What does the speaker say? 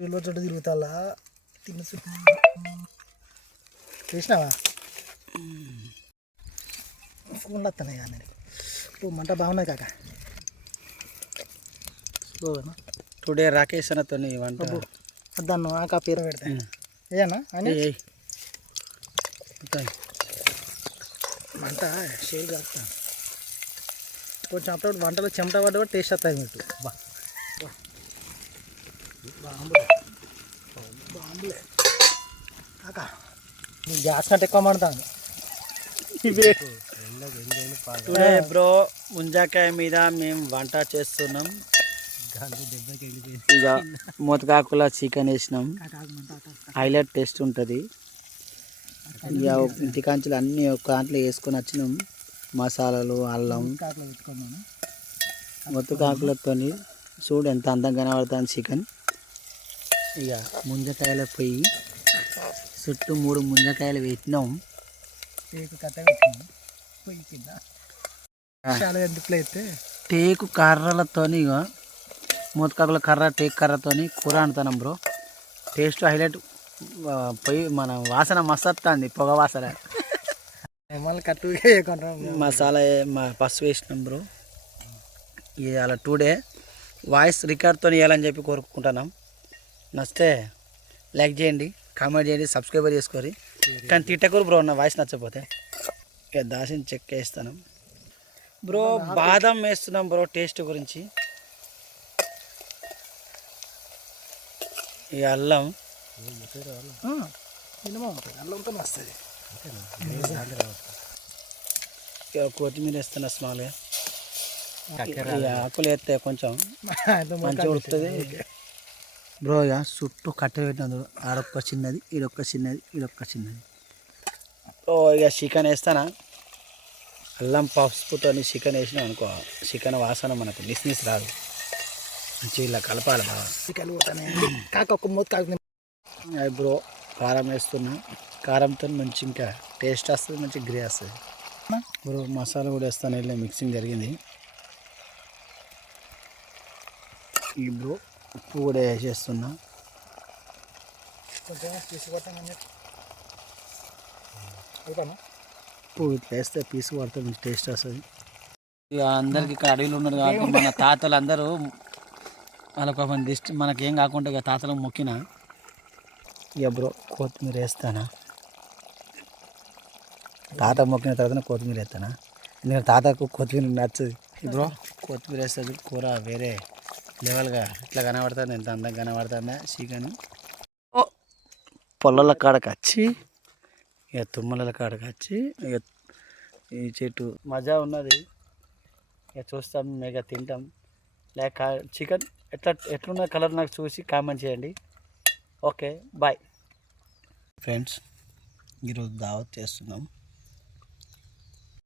వీళ్ళు చోట తిరుగుతాలా తినసు చేసినావా ఫోన్లు వస్తున్నాయి కానీ ఇప్పుడు మంట బాగున్నాయి కాక టుడే రాకేష్ అన్నతో వంట దాన్ని ఆకా పేరు పెడతా ఏనా అని మంట షేర్ కాస్తాను కొంచెం అప్పుడు వంటలో చెమట పడ్డ కూడా టేస్ట్ వస్తాయి మీకు బాంబులే కాక గ్యాస్ అంటే ఎక్కువ మండుతాను టుడే బ్రో ముంజాకాయ మీద మేము వంట చేస్తున్నాం. ఇక మూతకాకుల చికెన్ వేసినాం. హైలైట్ టేస్ట్ ఉంటుంది. ఇక ఇంటికాంచులు అన్నీ ఒక దాంట్లో వేసుకొని వచ్చినాం. మసాలాలు అల్లం మూతకాకులతో చూడు ఎంత అందంగా కనబడుతుంది చికెన్. ఇక ముంజకాయల పొయ్యి చుట్టూ 3 ముంజకాయలు పెట్టినాం. టేకు కర్రలతో మూతకాకుల కర్ర టేకు కర్రతోని కూర వండుతున్నాం బ్రో. Taste highlight. పొయ్యి మన వాసన మస్తు వస్తుంది, పొగ వాసన. మసాలా పసుపు వేసినాం బ్రో. ఇవాళ టుడే వాయిస్ రికార్డ్తో వేయాలని చెప్పి కోరుకుంటున్నాం. నచ్చితే లైక్ చేయండి, కామెంట్ చేయండి, సబ్స్క్రైబర్ చేసుకోరి. కానీ తిట్టకూరు బ్రో నా వాయిస్ నచ్చకపోతే. ఇక దాసిన చెక్ వేస్తాను బ్రో. బాదం వేస్తున్నాం బ్రో టేస్ట్ గురించి. ఇక అల్లం అల్లంతో వస్తుంది. ఇక కొత్తిమీర వేస్తున్నా స్మాల్గా. ఆకులు వేస్తే కొంచెం మంచిగా ఉడుతుంది బ్రో. ఇక చుట్టూ కట్టె పెట్టినది. ఆడొక్క చిన్నది, ఈడొక్క చిన్నది, ఈడొక్క చిన్నది. ఇక చికెన్ వేస్తానా. అల్లం పసుపుతో చికెన్ వేసినాం అనుకో, చికెన్ వాసన మనకు నిస్ రాదు. మంచిగా ఇలా కలపాలి బాగా. బ్రో కారం వేస్తున్నా. కారంతో మంచి ఇంకా టేస్ట్ వస్తుంది, మంచి గ్రే వస్తుంది బ్రో. మసాలా కూడా వేస్తాను. ఇలా మిక్సింగ్ జరిగింది. ఈ బ్రో ఉప్పు కూడా వేసేస్తున్నా. ఉప్పు ఇట్లా వేస్తే పీసు పడితే మంచి టేస్ట్ వస్తుంది. ఇక అందరికి ఇక్కడ అడవిలో ఉన్నారు కాబట్టి మన తాతలు అందరూ వాళ్ళకు ఒక దిష్టి మనకేం కాకుండా ఇక తాతలకు మొక్కిన. ఇక బ్రో కొత్తిమీర వేస్తానా. తాత మొక్కిన తర్వాత కొత్తిమీర వేస్తానా, ఎందుకంటే తాతకు కొత్తిమీర నచ్చదు. బ్రో కొత్తిమీర వేస్తుంది, కూర వేరే లెవెల్గా ఇట్లా కనబడుతుంది. ఎంత అందంగా కనబడుతుందా చికెన్. పొలాల కాడకి వచ్చి ఇక తుమ్మల కాడకి వచ్చి ఇక ఈ చెట్టు మజా ఉన్నది. ఇక చూస్తాం, ఇక తింటాం. లేక చికెన్ ఎట్లున్న కలర్ నాకు చూసి కామెంట్ చేయండి. Okay bye friends. ఈరోజు దావత్ చేస్తున్నాం.